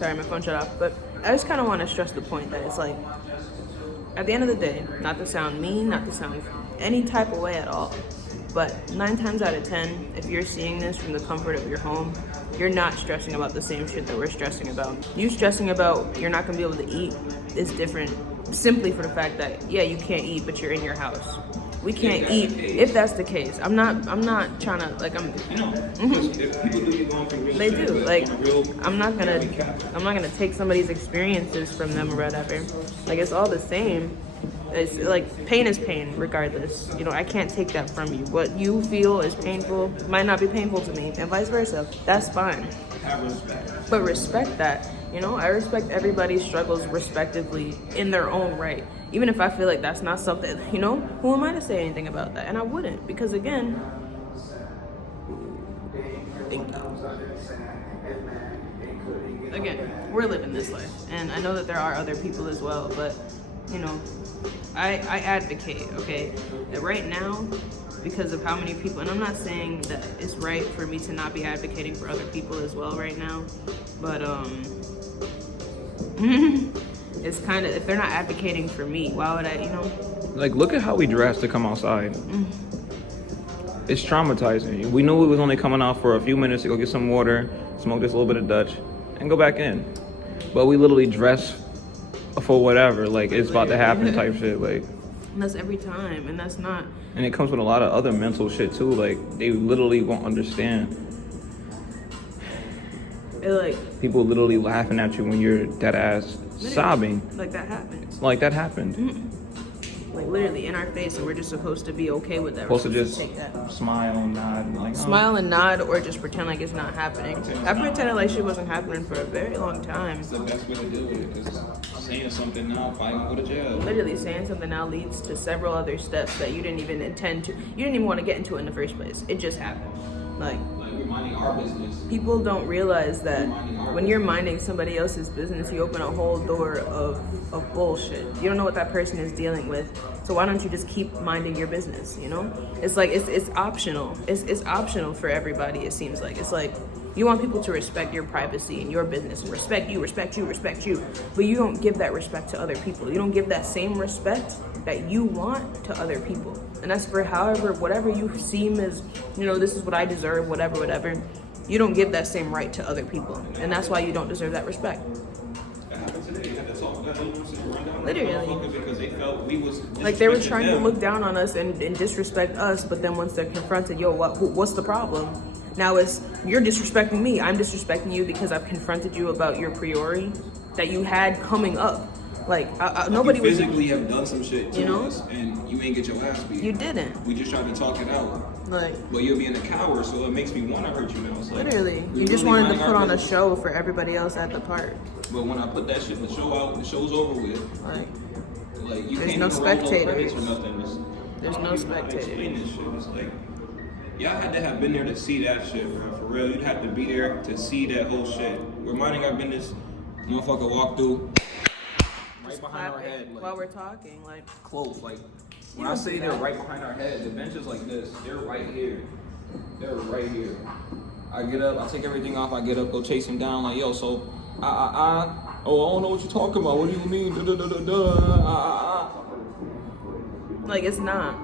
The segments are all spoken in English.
Sorry, my phone shut off. But I just kind of want to stress the point that it's like, at the end of the day, not to sound mean, not to sound any type of way at all, but 9 times out of 10, if you're seeing this from the comfort of your home, you're not stressing about the same shit that we're stressing about. You stressing about you're not gonna be able to eat is different simply for the fact that, yeah, you can't eat, but you're in your house. We can't eat if that's the case. I'm not trying to like They do. Like I'm not gonna take somebody's experiences from them or whatever. Like it's all the same. It's like pain is pain regardless. You know, I can't take that from you. What you feel is painful might not be painful to me, and vice versa. That's fine. Have respect. But respect that. You know, I respect everybody's struggles respectively in their own right. Even if I feel like that's not something, you know, who am I to say anything about that? And I wouldn't, because again, we're living this life. And I know that there are other people as well, but, you know, I advocate, okay, that right now, because of how many people, and I'm not saying that it's right for me to not be advocating for other people as well right now, but, it's kind of, if they're not advocating for me, why would I, you know? Like, look at how we dressed to come outside. It's traumatizing. We knew we was only coming out for a few minutes to go get some water, smoke this little bit of Dutch, and go back in. But we literally dress for whatever, like it's about to happen type shit. Like, and that's every time, and that's not. And it comes with a lot of other mental shit too. Like, they literally won't understand. People literally laughing at you when you're dead ass sobbing. Like that happened. Like that happened. Like literally in our face, and we're just supposed to be okay with that. Supposed to just take that. Smile and nod, like smile and nod, or just pretend like it's not happening. I pretended like shit wasn't happening for a very long time. It's the best way to deal with it, because saying something now, fighting go to jail. Literally saying something now leads to several other steps that you didn't even intend to. You didn't even want to get into it in the first place. It just happened. Like we're minding our business. People don't realize that when you're minding somebody else's business, you open a whole door of bullshit. You don't know what that person is dealing with, so why don't you just keep minding your business? You know, it's like it's optional. It's optional for everybody. It seems like it's like you want people to respect your privacy and your business, and respect you, but you don't give that respect to other people. You don't give that same respect that you want to other people, and that's for whatever you seem as, you know, this is what I deserve, whatever. You don't give that same right to other people, and that's why you don't deserve that respect. That happened today. Literally, because they felt we was like they were trying to look down on us and disrespect us, but then once they're confronted, what's the problem? Now it's you're disrespecting me. I'm disrespecting you because I've confronted you about your priori that you had coming up. Like nobody you physically have done some shit to us, and you ain't get your ass beat. You didn't. We just tried to talk it out. Like, but you're being a coward, so it makes me want to hurt you now. It's like, literally, you just wanted to put on a show for everybody else at the park. But when I put that shit in the show out, the show's over with. Like you there's can't no spectators. Or nothing. There's no spectators. Explain this shit. It's like y'all had to have been there to see that shit, bro. For real, you'd have to be there to see that whole shit. We're minding our business. Motherfucker walk through. Right behind our head, like, while we're talking, like close. Like when I say they're right behind our head, the bench is like this. They're right here. They're right here. I get up, I take everything off. I get up, go chase him down. Like yo, so oh, I don't know what you're talking about. What do you mean? Like it's not.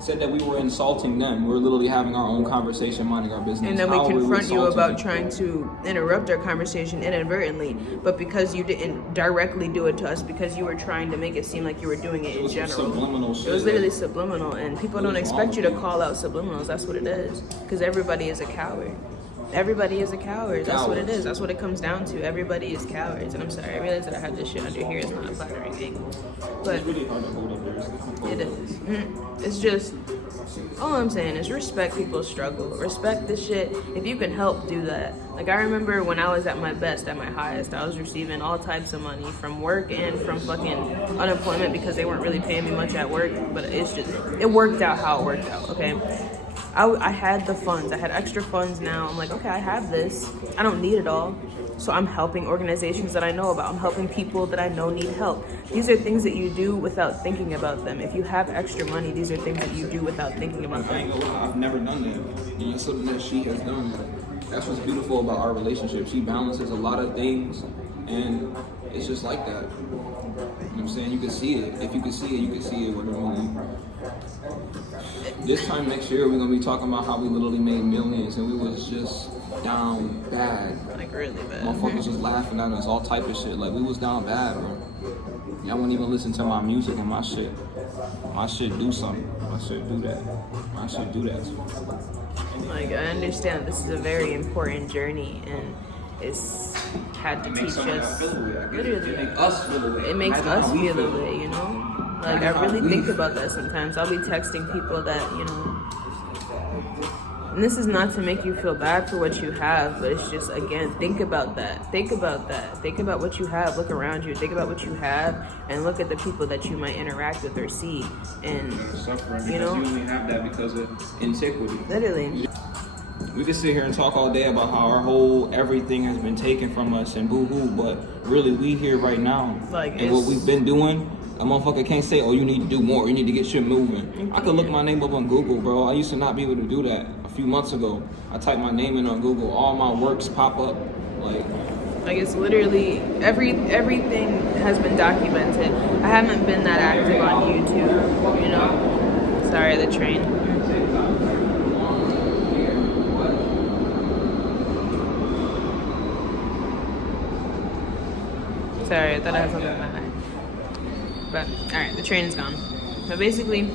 Said that we were insulting them. We were literally having our own conversation, minding our business. And then we confront you about trying to interrupt our conversation inadvertently, but because you didn't directly do it to us, because you were trying to make it seem like you were doing it in general. Subliminal shit. It was literally subliminal, and people don't expect you to call out subliminals. That's what it is, because everybody is a coward. Everybody is a coward. That's what it is. That's what it comes down to. Everybody is cowards. And I'm sorry, I realize that I have this shit under here. It's not a flattering angle. But it's really hard to hold up there. It is. It's just, all I'm saying is respect people's struggle. Respect the shit. If you can help, do that. Like I remember when I was at my best, at my highest, I was receiving all types of money from work and from fucking unemployment because they weren't really paying me much at work. But it's just, it worked out how it worked out, okay? I had the funds. I had extra funds now. I'm like, okay, I have this. I don't need it all. So I'm helping organizations that I know about. I'm helping people that I know need help. These are things that you do without thinking about them. If you have extra money, these are things that you do without thinking about them. I ain't gonna lie, I've never done that. And it's something that she has done. That's what's beautiful about our relationship. She balances a lot of things, and it's just like that. You know what I'm saying? You can see it. If you can see it, you can see it with her movie. This time next year, we're gonna be talking about how we literally made millions, and we was just down bad. Like really bad. Motherfuckers was laughing at us, all type of shit. Like we was down bad, bro. Y'all wouldn't even listen to my music and my shit. My shit do something. My shit do that. My shit do that. Like I understand this is a very important journey, and it's had to teach us. Literally, It makes us feel the way. it makes Imagine us how we feel the way, you know? Like I really think about that sometimes. I'll be texting people that, you know, and this is not to make you feel bad for what you have, but it's just, again, think about that. Think about that. Think about what you have. Look around you. Think about what you have, and look at the people that you might interact with or see. And, Suffering you because know, you only have that because of antiquity. literally. We can sit here and talk all day about how our whole everything has been taken from us and boo-hoo, but really we here right now. Like, and what we've been doing, a motherfucker can't say, oh, you need to do more, you need to get shit moving. I could look my name up on Google, bro. I used to not be able to do that a few months ago. I typed my name in on Google, all my works pop up. Like It's literally everything has been documented. I haven't been that active on YouTube, you know. Sorry, the train. Sorry, I thought I had something in my eye. But alright, the train is gone. But basically,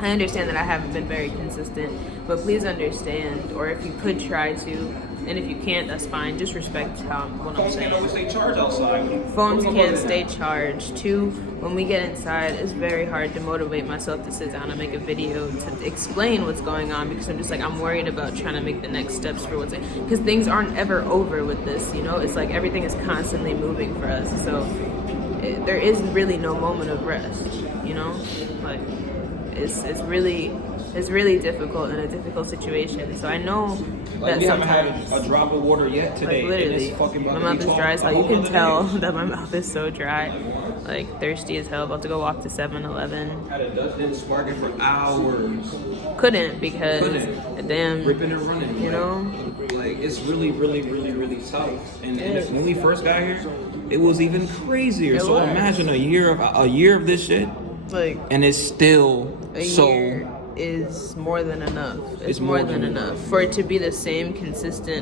I understand that I haven't been very consistent, but please understand, or if you could try to, and if you can't, that's fine. Just respect what I'm phones saying. can't always stay charged outside. Phones can't stay charged. 2, when we get inside, it's very hard to motivate myself to sit down and make a video to explain what's going on, because I'm just like, I'm worried about trying to make the next steps for what's, because things aren't ever over with this, you know? It's like everything is constantly moving for us. So there is really no moment of rest, you know? Like, it's really difficult in a difficult situation. So I know that We haven't sometimes, had a drop of water yet today. like literally, and it's fucking my about mouth to is be dry, so you all can over the tell day. that my mouth is so dry. Like thirsty as hell, about to go walk to 7-Eleven. Had a Dutch sparking for hours. Couldn't because the damn, Ripping and running. you know? Like it's really tough. And when we first got here, it was even crazier. It So was. imagine a year of this shit, Like and it's still a so. year is more than enough. It's It's more more than than enough. For it to be the same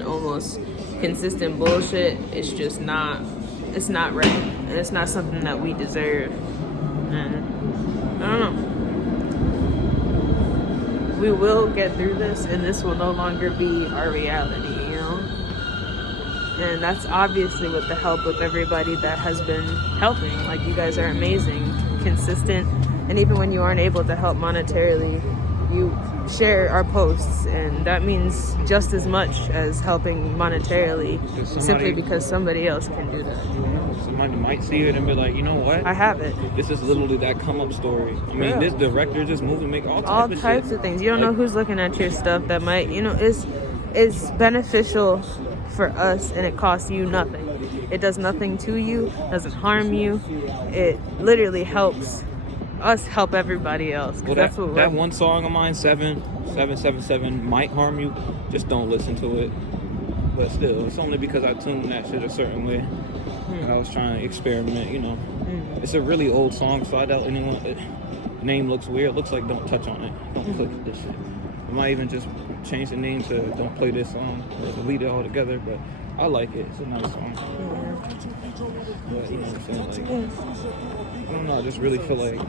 almost consistent bullshit, it's just not, it's not right. And it's not something that we deserve. And I don't know. We will get through this, and this will no longer be our reality, you know? And that's obviously with the help of everybody that has been helping. Like, you guys are amazing, consistent, and even when you aren't able to help monetarily, you share our posts, and that means just as much as helping monetarily, simply because somebody else can do that. Somebody might see it and be like, you know what? I have it. This is literally that come up story. I mean, Yeah. this director just moved and make all All types types of of things. You don't know who's looking at your stuff that might, you know, is beneficial for us, and it costs you nothing. It does nothing to you, doesn't harm you. It literally helps us help everybody else. 'Cause Well, that's what that we're, one song of mine, 777, might harm you. Just don't listen to it. But still, it's only because I tuned that shit a certain way. I was trying to experiment, you know. It's a really old song, so I doubt anyone. Name looks weird. It looks like don't touch on it. Don't click this shit. I might even just change the name to don't play this song or delete it altogether. But I like it. It's a nice song. But you know what I'm saying? Like, I don't know. I just really feel like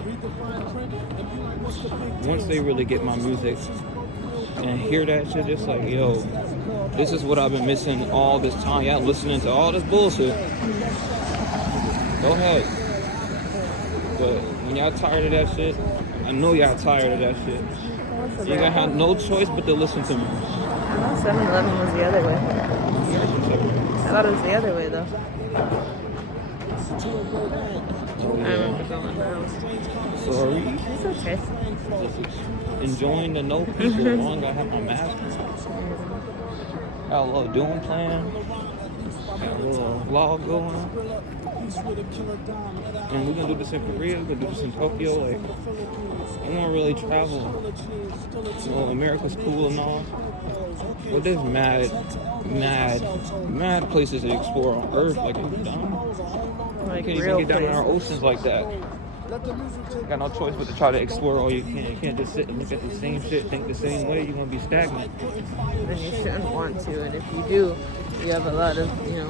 once they really get my music and hear that shit, just like, yo, this is what I've been missing all this time. Y'all listening to all this bullshit. Go ahead. But when y'all tired of that shit, I know y'all tired of that shit. You gonna have no choice but to listen to me. I thought 7-Eleven was the other way. I thought it was the other way though. I remember going down. Sorry. It's okay. Just enjoying the no people as long as I have my mask on. Got a little doom plan. Got a little vlog going. And we're gonna do this in Korea, we're gonna do this in Tokyo. Like, I wanna really travel. You know, America's cool and all, but there's mad places to explore on Earth. Like, I'm dumb. Like, You can't even get down in our oceans like that. Got no choice but to try to explore all you can. You can't just sit and look at the same shit, think the same way. You're gonna be stagnant. And you shouldn't want to. And if you do, you have a lot of, you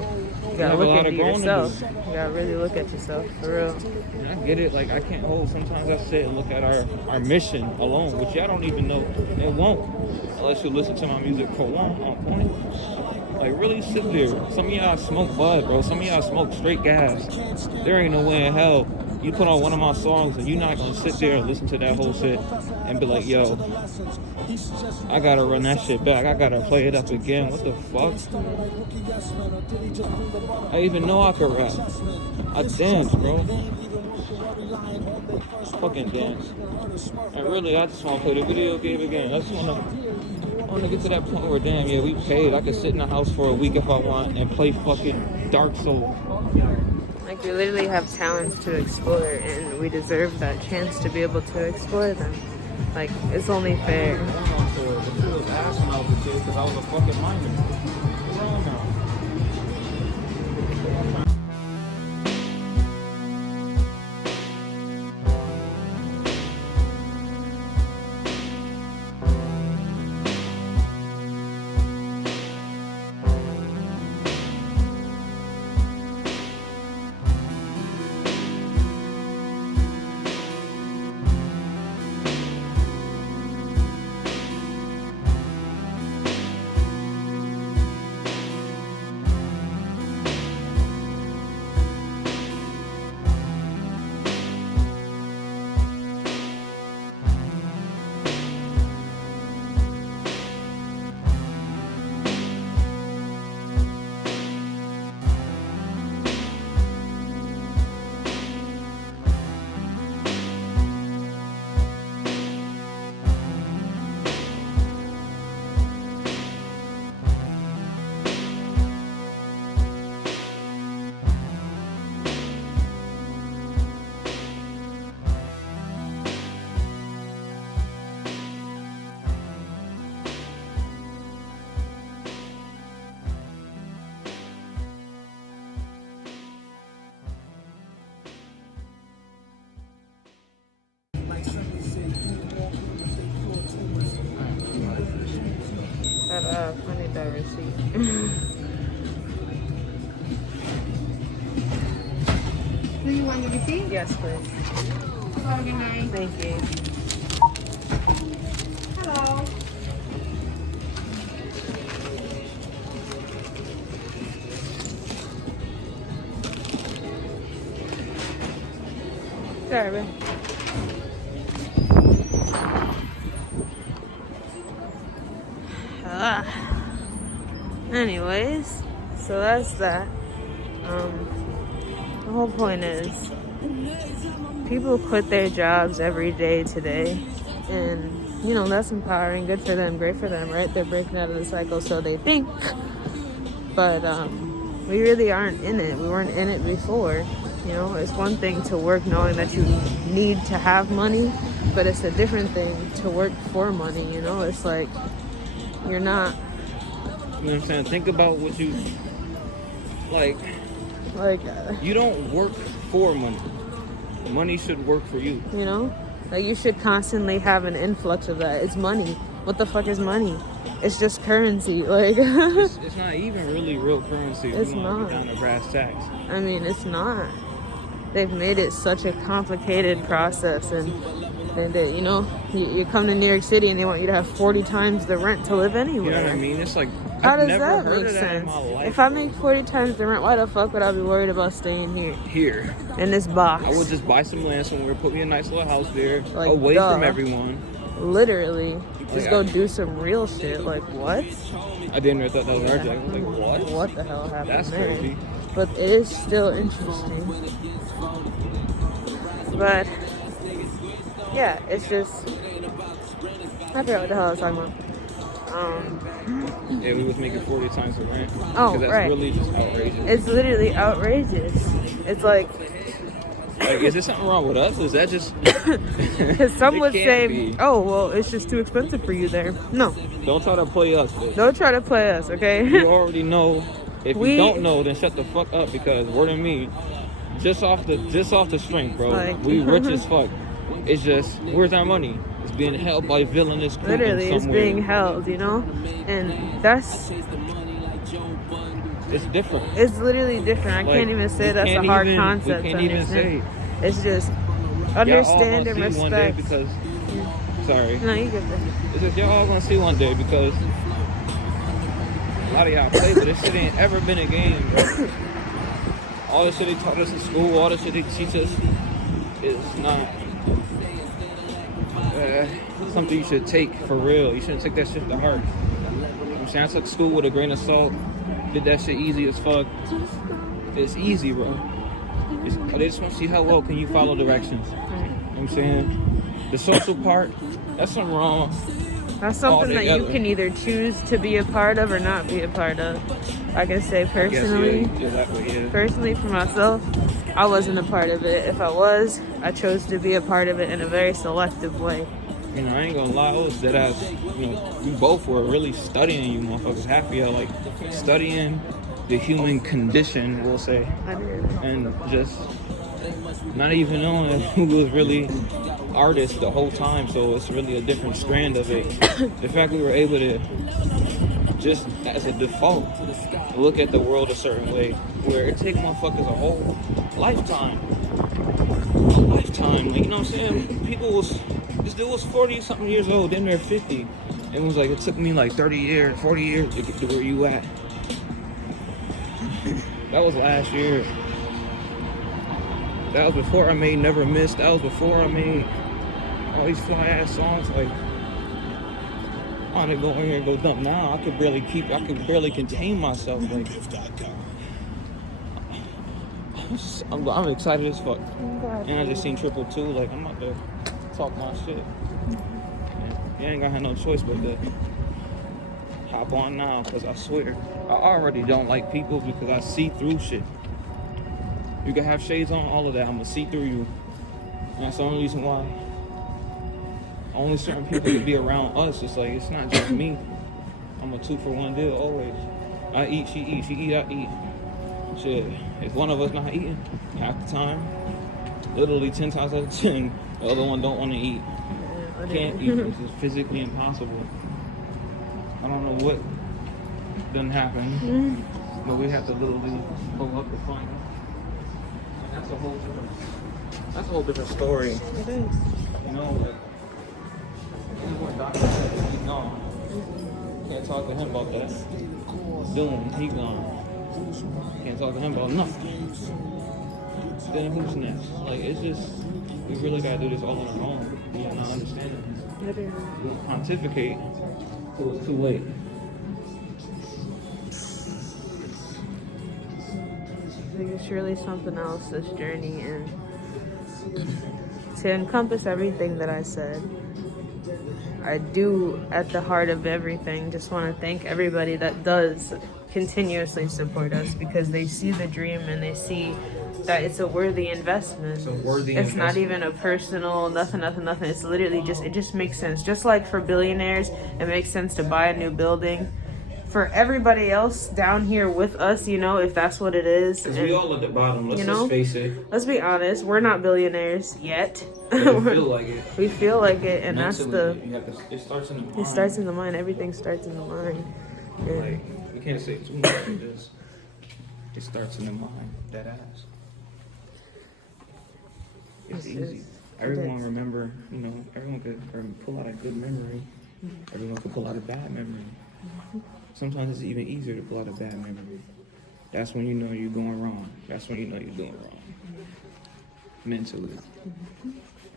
gotta look into yourself. You gotta really look at yourself, for real. And I get it. Like, I can't hold. Sometimes I sit and look at our mission alone, which y'all don't even know. It won't unless you listen to my music for one on point. Like, really sit there. Some of y'all smoke bud, bro. Some of y'all smoke straight gas. There ain't no way in hell you put on one of my songs and you're not gonna sit there and listen to that whole shit and be like, yo, I gotta run that shit back. I gotta play it up again. What the fuck? I even know I could rap. I dance, bro. Fucking dance. And really, I just wanna play the video game again. I just wanna get to that point where, damn, yeah, we paid. I could sit in the house for a week if I want and play fucking Dark Souls. Like, we literally have talents to explore, and we deserve that chance to be able to explore them. Like, it's only fair. I went on tour, but she was ass when I was a kid because I was a fucking minor. What's wrong now? I need that receipt. Do you want the receipt? Yes, please. Have a good night. Thank you. Hello. Sorry. Anyways, so that's that. The whole point is, people quit their jobs every day today, and that's empowering. Good for them, great for them, right? They're breaking out of the cycle, so they think. But we really aren't in it. We weren't in it before. It's one thing to work knowing that you need to have money, but it's a different thing to work for money. It's like you're not. You know what I'm saying? Think about what you like. You don't work for money. Money should work for you. Like, you should constantly have an influx of that. It's money. What the fuck is money? It's just currency. Like, it's not even really real currency. It's not. Down to brass tacks. I mean, it's not. They've made it such a complicated process, and you come to New York City and they want you to have 40 times the rent to live anywhere. You know what I mean? It's like, how does never that heard make of that sense? in my life. If I make 40 times the rent, why the fuck would I be worried about staying here? In this box. I would just buy some land somewhere, put me a nice little house there, Like, away duh. from everyone. Literally. Just go do some real shit. Like, what? I didn't really thought that was urgent. I was like, what? What the hell happened That's there? crazy. But it is still interesting. But, yeah, it's just... I forgot what the hell I was talking Yeah, we was making 40 times the rent. Oh, 'Cause that's right. really just outrageous. It's literally outrageous. It's like, Is there something wrong with us? Is that just... because some It would can't say, be. oh, well, it's just too expensive for you there. No, Don't try to play us, bitch. don't try to play us, okay? You already know. If We- you don't know, then shut the fuck up, because word of me, just off the strength, bro. Like- We rich as fuck. It's just, where's our money? It's being held by villainous creep Literally, it's somewhere. being held, you know? And that's, It's different. it's literally different. I Like, can't even say we that's a can't hard even- concept we to can't even say. understand. It's just Y'all all understand gonna and see one day respect. because, sorry. No, you get that. It's just y'all all gonna see one day because a lot of y'all play, but this shit ain't ever been a game, bro. All the shit they taught us in school, all the shit they teach us is not something you should take for real. You shouldn't take that shit to heart. You know what I'm saying? I took school with a grain of salt, did that shit easy as fuck. It's easy, bro. They just want to see how well can you follow directions. You know what I'm saying? The social part, that's something wrong. That's something that you Altogether. can either choose to be a part of or not be a part of. I can say personally, personally for myself, I wasn't a part of it. If I was, I chose to be a part of it in a very selective way. You know, I ain't gonna lie, I was dead ass. You know, we both were really studying you motherfuckers. Half of y'all like studying the human condition, we'll say, and just not even knowing who was really artists the whole time. So it's really a different strand of it. The fact we were able to just as a default look at the world a certain way, where it take motherfuckers a whole lifetime. Like, you know what I'm saying? This dude was 40 something years old, then they're 50. And it was like, it took me like 30 years, 40 years to get to where you at. That was last year. That was before I made Never Miss. That was before I made all these fly ass songs. Like, I want to go in here and go dump now. I could barely contain myself. Like, I'm excited as fuck. And I just seen Triple 2. Like, I'm about to talk my shit. And you ain't gonna have no choice but to hop on now, because I swear, I already don't like people because I see through shit. You can have shades on, all of that. I'm gonna see through you. And that's the only reason why only certain people can be around us. It's like, it's not just me. I'm a 2-for-1 deal always. I eat, she eat, she eat, I eat. Shit, if one of us not eating half the time, literally 10 times out of 10, the other one don't want to eat. Can't eat. It's just physically impossible. I don't know what done happened, but we have to literally pull up the find. That's a whole different story. It is. You know, like, when Dr. said he's gone, can't talk to him about that. Dylan, he gone. Can't talk to him about nothing. Then who's next? Like, it's just, we really gotta do this all on our own. You know, not understanding. It is. We'll pontificate till it's too late. I think it's really something else, this journey, and to encompass everything that I said, I do, at the heart of everything, just want to thank everybody that does continuously support us, because they see the dream and they see that it's a worthy investment. It's a worthy It's not investment. even a personal, nothing. It's literally just, it just makes sense. Just like for billionaires, it makes sense to buy a new building. For everybody else down here with us, you know, if that's what it is. Because and- we all at the bottom, let's you know? just face it. Let's be honest, we're not billionaires yet. But we feel like it. We feel like it, and Mentally, that's you have to, it starts in the mind. it starts in the mind. Everything starts in the mind. And Like, we can't say too much of this. It starts in the mind. That ass. It's easy. Everyone remember, you know, everyone could pull out a good memory. Everyone could pull out a bad memory. Sometimes it's even easier to pull out a bad memory. That's when you know you're going wrong. That's when you know you're doing wrong. Mentally.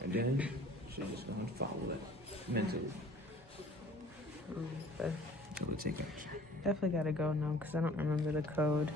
And then you're just going to follow it mentally. but Until we take action. definitely gotta go now because I don't remember the code.